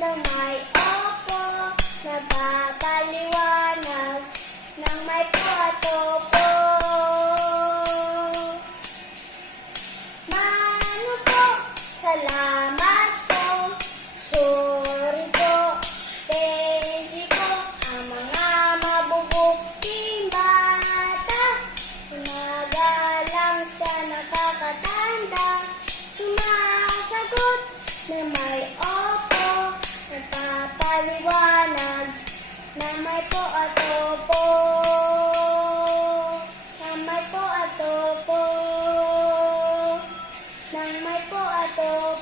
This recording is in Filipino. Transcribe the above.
na may opo na babaliwanag ng may patopo. Mano po, salamat po, sorry po, thank you po, ang mga mabubuking bata, magalang sa nakakatawa. po ato po, nang may po ato po.